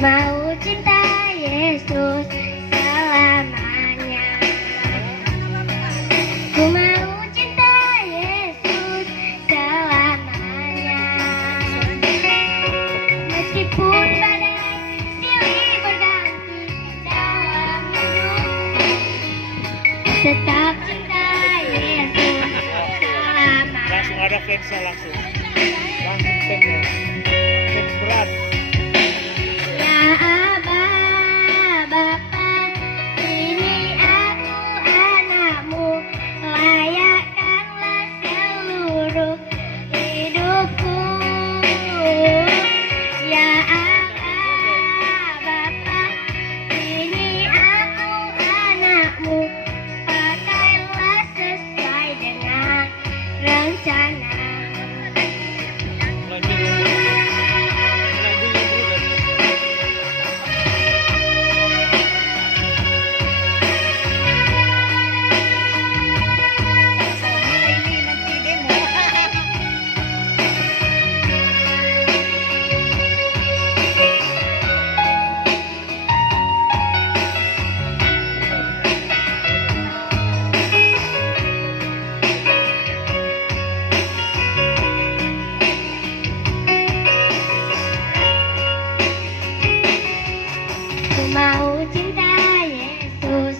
mau cinta Yesus selamanya. Ku mau cinta Yesus selamanya. Meskipun badai silih berganti dalam hidup, tetap cinta Yesus selamanya. Langsung ada fansnya langsung fan ya. Fans berat. Ya Aba, Bapa, ini aku anakmu, layakkanlah seluruh hidupku. Ya Aba, Bapa, ini aku anakmu, pakailah sesuai dengan rencana. Ku mau cinta Yesus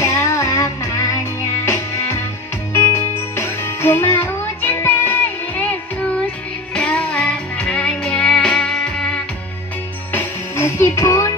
selamanya. Ku mau cinta Yesus selamanya. Meskipun